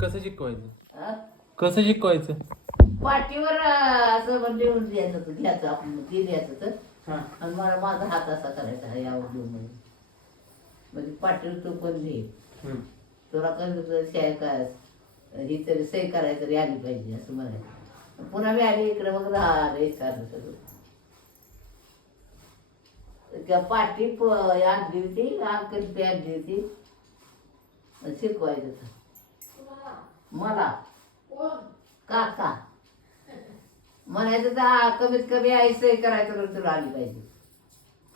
कसं शिकवायचं? हा? कसं शिकवायचं? पाठीवर असं लिहून द्यायचं होतं, घ्यायचं आपण ते द्यायचं तर हा. आणि मला माझा हात असा करायचा यावर देऊन म्हणजे पाठीवर तू पण लिहि हम्म. तुला कसं शाय काय ही तरी सही करायची तरी आली पाहिजे असं म्हणायचं. पुन्हा मी आली इकडे मग राहिलं चाललं सगळं. त्या पाठी आणली होती अंकल आणली होती शिकवायचं होतं. मला काका म्हणायचं तर कमीत कमी आई सही करायचं तर तुला आली पाहिजे.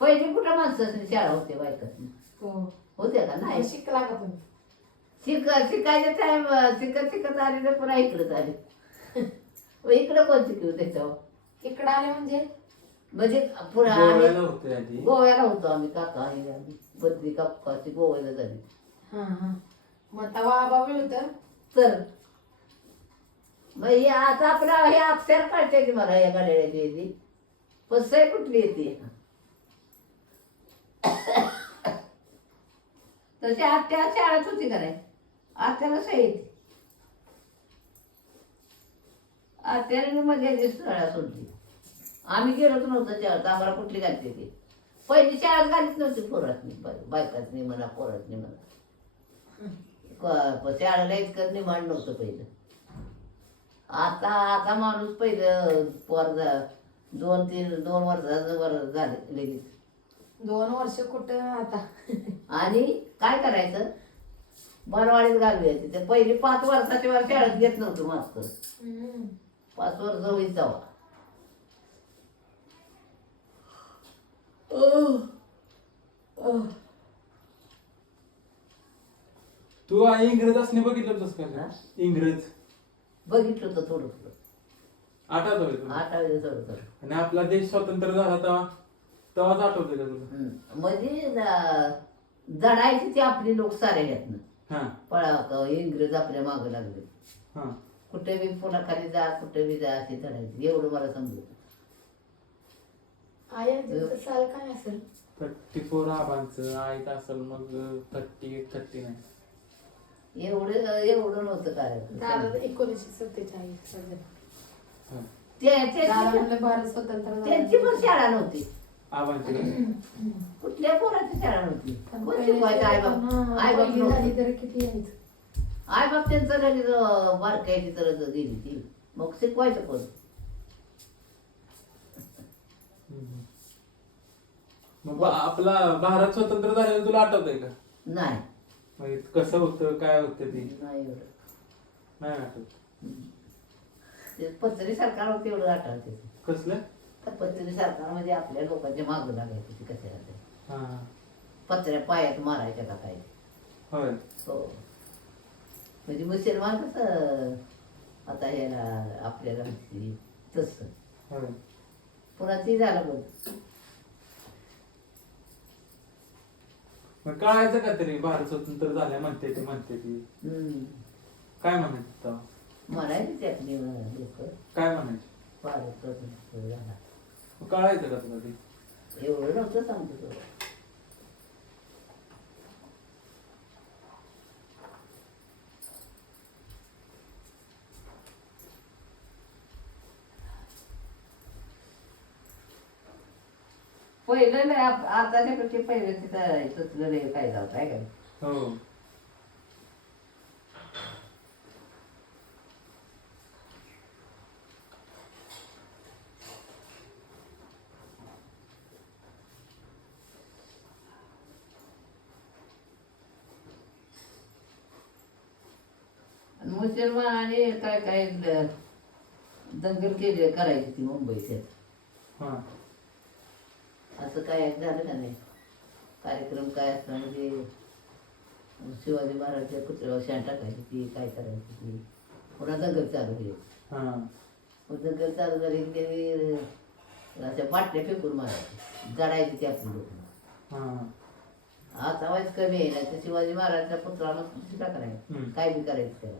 पहिली कुठं माणसाची शाळा होते बायकाची होत्या का नाही? शिकला का तुम्ही? शिकायचं टाइम शिकत आले तर पुन्हा इकडंच आले. इकडं कोण शिकवू त्याच्यावर? इकडं आले म्हणजे पुन्हा गोव्याला होते आधी. गोव्याला होतो आम्ही काका आणि आम्ही बदली काकाची गोव्याला झाली. हा हा. मग तवा आबा होतं तर मग हे आता आपला हे अक्षर काढते की मला या गाड्याची येते पण सही कुठली येते? तशी आत्या शाळेत होती का नाही? आत्याला सही येते. आत्याने मध्ये शाळा सोडली. आम्ही गेलोच नव्हतं शाळेत. आम्हाला कुठली घालते ती पहिली शाळेत घालीच नव्हती पोरातनी बायकातनी म्हणा पोरातनी म्हणा. शाळेला इतकं निमाण नव्हतं पहिलं. आता आता माणूस पहिलं पोर 2 वर्षाचं वर झाले लगेच. 2 वर्ष कुठं आता? आणि काय करायचं बालवाडीत घालवायचे ते पहिली 5 वर्षाच्या वर शाळेत घेत नव्हतं मास्तर. 5 वर्ष होईल जावा. तू इंग्रज असणे बघितलं होतंस का? इंग्रज बघितलं होतं थोडं थोडं. आठवतोय तुला? 8वी थोडं थोडं. आणि आपला देश स्वतंत्र झाला तेव्हा तेव्हाच आठवतोय का तुला? म्हणजे जडायची ती आपली लोक सारे ह्यातनं हा. पळा इंग्रज आपल्या मागं लागले. हा. कुठे बी पुन्हा खाली जा कुठे बी जा अशी चढायची एवढं मला समजत. आयांचं साल काय असेल? 34 आबांचं आहेत असेल मग 38, 39. एवढं नव्हतं काय. दादा 1947 सध्या. हा. दादा म्हणलं भारत स्वतंत्र झाला. त्यांची पण शाळा नव्हती. आबांची का? कुठल्या पोराची शाळा नव्हती. पण कोण पहिले शिकवायचं आई बाप पहिली झाली नव्हतं. तर किती यायचं? आई बाप त्यांचं लगेच बारकायची तर गेली ती मग शिकवायचं कोण? मग आपला भारत स्वतंत्र झालेलं तुला आठवतंय का? नाही म्हणजे कसं होतं काय होतं ते नाही एवढं. नाही आठवत. ते पत्रे सरकार होते एवढं आठवते. कसलं? पत्रे सरकार म्हणजे आपल्या लोकांच्या मागं लागायचं ती कशाला ते. हा. पत्र्या पायात मारायच्या का काय. होय. हो म्हणजे मुसलमान कसं आता ह्याला आपल्याला म्हणते तसं. होय. पुन्हा ती झालं बघ. मग कळायचं का तरी भारत स्वतंत्र झाल्या म्हणते ती काय म्हणायचं तेव्हा? म्हणायची त्यातली लोक काय म्हणायचे? भारत स्वतंत्र झाला. मग कळायचं का तुला ते? एवढं नव्हतं सांगतो तुला. पहिलं नाही आताच्या पेक्षा पहिलं तिथं तुझं रे काय जात आहे काय. हो. मुसलमान आणि काय काय दंगल केली करायची ती मुंबईत. हा. असं काय झालं का नाही कार्यक्रम काय असतं म्हणजे शिवाजी महाराजच्या पुतळ्यावर शाण टाकायची ती काय करायची ती पुन्हा दंगल चालू होईल. हा. मग दंगल चालू झाली की ते अशा बाटल्या फेकून मारायची जडायची ती आपली लोक. हा. आता वाईट कमी आहे ना तर शिवाजी महाराजच्या पुतळा शिका करायचं काय बी करायचं त्याला.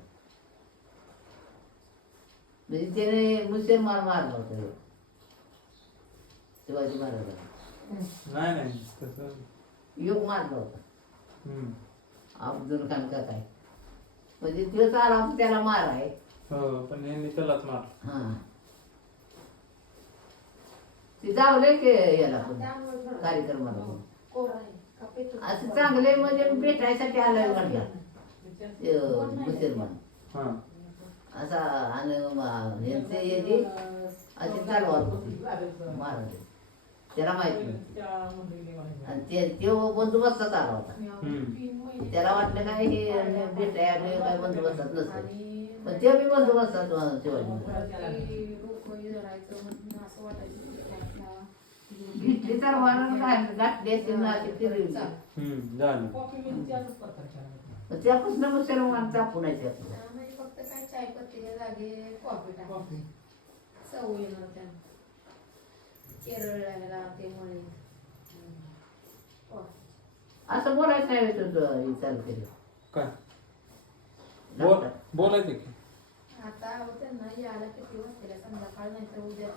म्हणजे त्याने मुसलमान मारला होता शिवाजी महाराजांना. नाही नाही तसं योग मारला होता हम्म. अब्दुल खान का काय म्हणजे तो चाला होता त्याला मार आहे. हो पण यांनी त्यालाच मार. हा ते जावले की याला पण कार्यक्रमाला पण. असं चांगले म्हणजे भेटायसाठी आलाय म्हणला मुसलमान हा असा. आणि यांचे येते अशी चालवार होती महाराज त्याला माहित नाही. आणि ते बंदोबस्तात आला होता. त्याला वाटलं काय हे भेटाय आले काय बंदोबस्तात नसतं पण ते बी बंदोबस्तात शिवाजी घेतली तर गाठली असेल ना अशी फिरली. झालं. त्यापासून मुसलमान चापून फक्त काय चाय पत्तीच्या जागी कॉफी टाकायची चव येणार त्यांना. केरळला ते मुळे असं बोलायचं नाही तुझं चालू केलं काय बोलायचं की आता त्यांना यायला किती वाजता संध्याकाळ नाही तर उद्या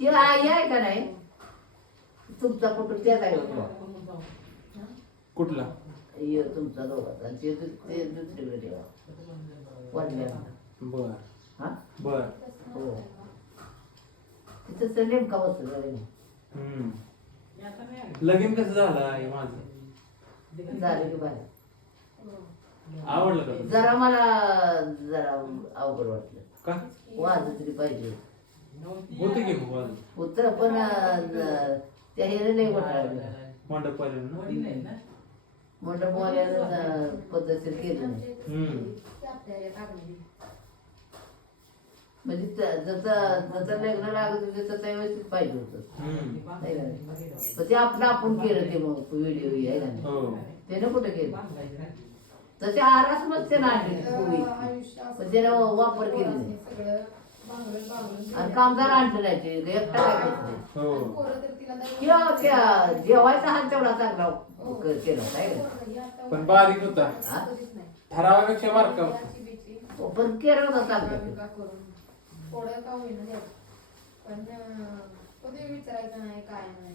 ती आई आहे का नाही तुमचा कुठं त्याच आहे होतो कुठला तुमचा दोघात आणि ते दुसरीकडे ठेवा वाढल्या बर हा बर. हो तिथं नेमका बसतो लगीन कसं झालं आहे माझं झालं की बाहेर. आवडलं का तुला? जरा मला जरा अवघड वाटलं का वाज तरी पाहिजे होते की मग वाजत? होतं पण त्या हे लय वाटायला मंडप पाहिलं ना. मोठं बोलायला पद्धतशीर केलं नाही. म्हणजे जसं लग्न लागत होतं तसं व्यवस्थित पाहिजे होतं नाही का नाही? पण ते आपलं आपण केलं ते मग व्हिडिओ आहे का नाही हो त्यानं कुठं केलं तसे आरास मग त्यानं आणली पूर्वी पण त्यानं वापर केली नाही आणि कामगार आणलं नाही ते एकटा काय करत नाही. हो किंवा त्या जेवायचा हात तेवढा चांगला केला काय पण बारीक होता हा? ठरावापेक्षा बारका होता. पण केलं होता चांगला थोडं का होईना द्या पण कधी विचारायचं नाही काय नाही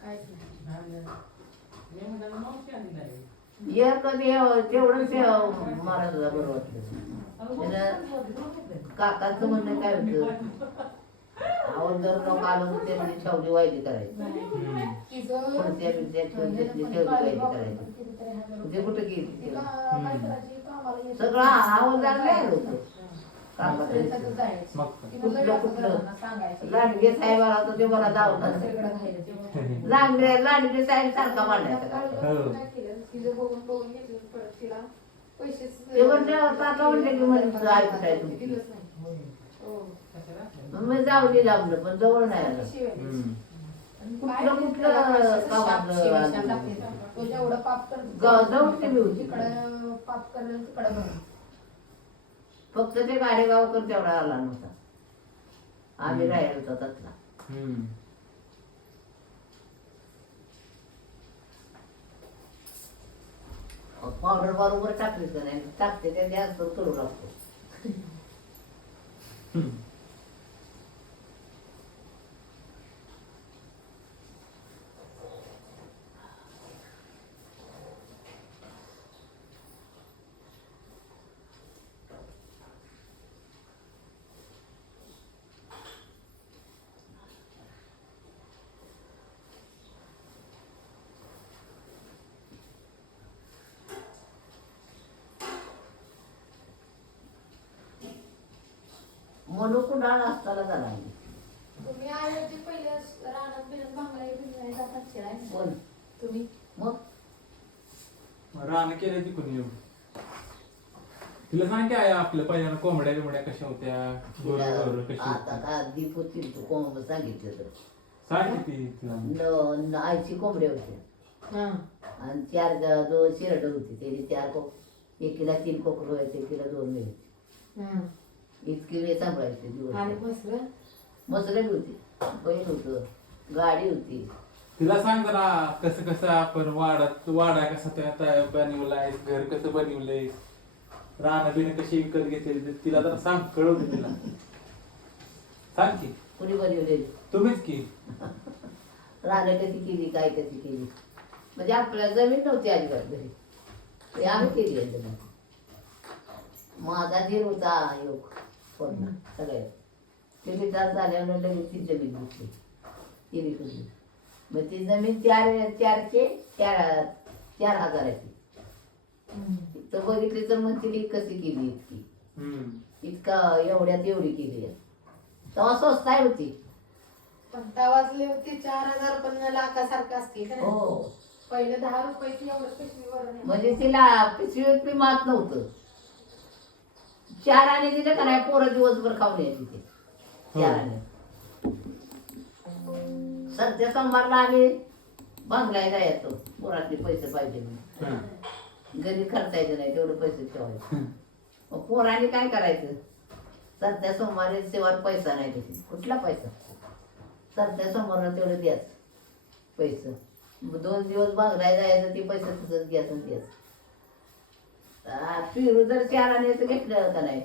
काहीच नाही. एक कधी तेवढं ते महाराजाला बरं वाटलं त्यानं काकाचं म्हणणं काय होतं अवंदर लोक आलं तर त्यांनी ठेवली वायली करायची पुढच्या बिडच्या ठेवली वायली करायची ते कुठं गेली सगळं अवंदार लय आलं होतं मग कुठलं कुठलं लांडगे साहेबाला तर ते मला जाऊ लांडगे साहेब सारखा मांडायचा ते म्हणलं काका म्हणले की म्हणजे ऐकत आहे तुमची मी जाऊ दे लांबलं पण जवळ नाही आलं कुठलं कुठलं जाऊन ते मी होती पाप करेल तिकडं फक्त ते गाडेगावकर तेवढा आला नव्हता आम्ही राहायला होता त्यातला पावडर बरोबर टाकली का नाही टाकते त्या गॅस करू लागतो मनोकुंडाळ असताना झाला तुम्ही आले होते पहिले रानात बिनात बांगला जातात शिराय बोल तुम्ही मग रान केलं ती कोणी एवढं तिला सांग की आहे आपल्या पहिल्यानं कोंबड्या बिंबड्या कशा होत्या बरोबर कशी आता का दीप होती तू कोंब सांगितलं तर सांग किती तिला आईची कोंबड्या होत्या आणि चार दोन शिरड होती त्याची चार एकीला 3 कोकरं व्हायचे एकीला 2 मिळायचे इतकी वेळ सांभाळायचे दिवस मसरे बी होती बैल होतं गाडी होती तिला सांग जरा कसं कसं आपण वाडा कसा त्या बनवलाय घर कसं बनवलंय रान बिन कशी विकत घेतली तिला जरा सांग कळवते तिला सांग की कुणी बनवलेली तुम्हीच की रानं कशी केली काय कशी केली म्हणजे आपल्याला जमीन नव्हती अजिबात घरी आम्ही केली आहे जमीन माझा धीर होता योग पूर्ण सगळ्यात. ते विचार झाल्यावर लगेच ती जमीन घेतली ती विकली. मग ती जमीन 4,000 तर बघितली तर मग तिने कशी केली इतकी इतका एवढ्यात एवढी केली आहे. तेव्हा स्वस्त आहे होती. पण तेव्हाचले होते 4,000 पण लाखासारखं असते का नाही? हो पहिले 10 रुपयाची एवढं पिशवीवर नाही. म्हणजे तिला पिशवीत बी मात नव्हतं. 4 आणे दिले का नाही पोरं दिवसभर खाऊन यायची ते 4 आणे. सध्या सोमवारला आम्ही बांगलायला जायचो. पोरातले पैसे पाहिजे म्हणून. घरी खर्चायचं नाही तेवढे पैसे ठेवायचे. मग पोराने काय करायचं सध्या सोमवारी सेवार पैसा नाही तिथे कुठला पैसा. सध्या सोमवारला तेवढं द्यायचं पैसे. 2 दिवस बांगलाय जायचं ते पैसे तसंच घ्यायचं द्यायचं. पिरू जर 4 आण्याचं घेतलं का नाही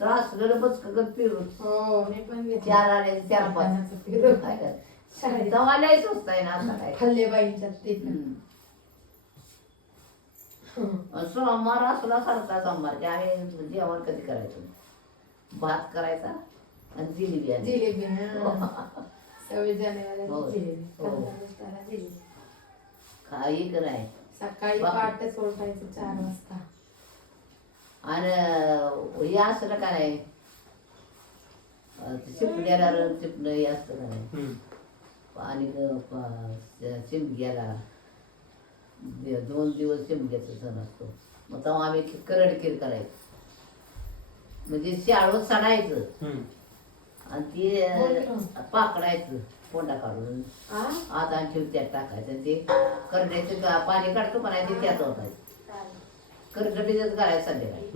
तर असलेलं बचकं पिरू हो मी पण घेतली. 4 आण्याचं 4-5 पिरू. काय करायचं. तेव्हा लय स्वस्त आहे ना आता काय. खाल्ले बाईंच्यात ते. सोमवार असला सरता सोमवार की आम्ही जेवण कधी करायचं भात करायचा आणि जिलेबी आणायची. जिलेबी 26 जानेवारीला हो. जिलेबी. हो. 15 ऑगस्टला जिलेबी. काही का नाही. सकाळी बाप. पहाटे सोडायचं 4 वाजता. आणि हे असलं का नाही चिपड्याला चिपणं हे असतं का नाही आणि शिमग्याला 2 दिवस शिमग्याचा सण असतो. मग तेव्हा आम्ही करडकीर करायचं म्हणजे शाळेत सडायचं आणि ते पाकडायचं कोंडा काढून आ? आत आणखी त्यात टाकायचं. ते करड्याचं पाणी काढतो पण ते त्यात होतायचं. करड भिजत घालायचं संध्याकाळी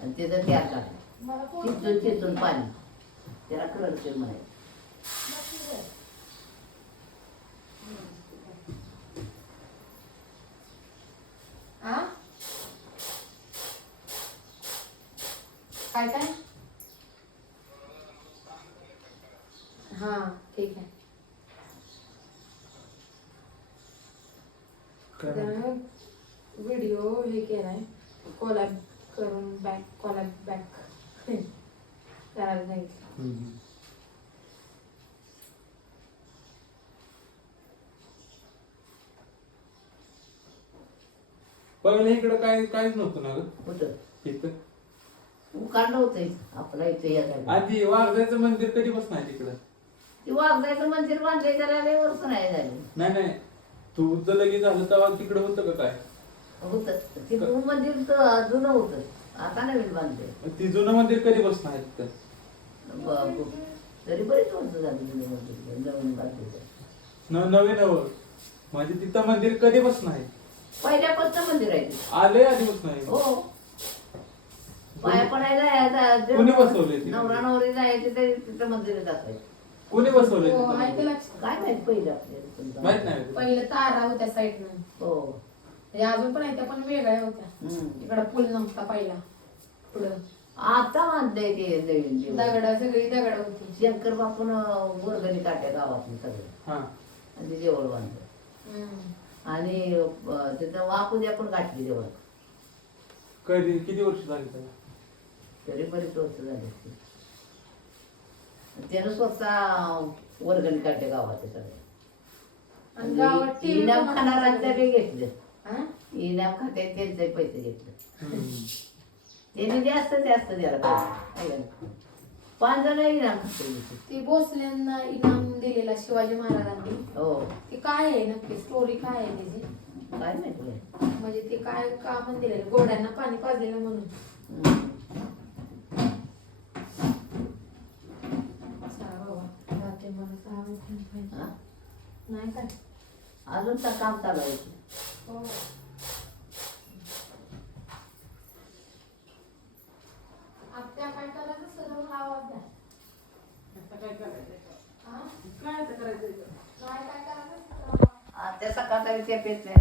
आणि त्याचं त्यात टाकायचं. मला फोन चिचून चिचून पाणी त्याला करडकीर म्हणायचं. आ? काय काय? हा ठीक आहे. त्यानं व्हिडिओ हे केलाय कोलॅब करून कोलॅब बॅक करायला सांगितलं. पहिले इकडं काय काहीच नव्हतं ना ग कुठं इथं. उकांड होतंय आपल्या इथे या जागी. आधी वाघजाचं मंदिर कधी बसणार आहे तिकडं. ते वाघजायचं मंदिर बांधलंय त्याला लय वर्ष नाही झाली. नाही तुझं लगेच झालं तेव्हा तिकडं होतं का काय. होतं ते मंदिर तर जुनं होतं आता नवीन बांधलंय. ती जुनं मंदिर कधी बसणार आहे तिथं. तरी बरीच वर्ष झाली जुनं मंदिर नवीन बांधलं. नवीन हवं म्हणजे तिथं मंदिर कधी बसणार आहे. पहिल्यापासून मंदिर आहे ते. आलंय आधी बसणार आहे. हो पाया पडायला कोणी बसवलंय ते? नवरा नवरी जायचे तरी तिथं मंदिर जातायचे. कोणी बसवलंय हो, तिथं आहे ते मंदिर? लक्षात. काय माहित पहिलं आपल्याला. माहित नाही. पहिलं तारा होत्या साईडनं. हो म्हणजे अजून पण आहे त्या पण वेगळ्या होत्या. इकडं पूल नव्हता पहिला. पुढं आता बांधलंय ते नवीन देऊळ. दगड सगळी दगड होती. शंकर बापून वर्गणी काढल्या गावातली सगळं हा आणि ते देवळ बांधलं आणि तिथं वापुद्या पण गाठली देवळ. कधी किती वर्ष झाली त्याला. तरी बरीच वर्ष झाली असतील. त्यानं स्वतः वर्गणी काढल्या गावात आणि गावात सगळे. TV इनाम पण खाणाऱ्यांच्या बी घेतलं. हा? इनाम खात्यात त्यांचे पैसे घेतले. त्याने जास्त द्यायला पाहिजे. 5 जण इनाम खाते. ती भोसल्यांना इनाम दिलेला शिवाजी महाराजांनी. हो ती काय आहे नक्की स्टोरी काय आहे त्याची. काय माहिती. म्हणजे ते काय का म्हणून दिलेलं घोड्यांना पाणी पाजलेलं म्हणून. चला बाबा रात्री मला 6 वाजता हा? नाही काय. अजून तर काम चालू आहे. हो. आत्या काय करायचं सगळं आवाज द्या. काय करायचं. हा? काय करायचं. काय करायचं? त्या सकाळचा विचार पेत नाही.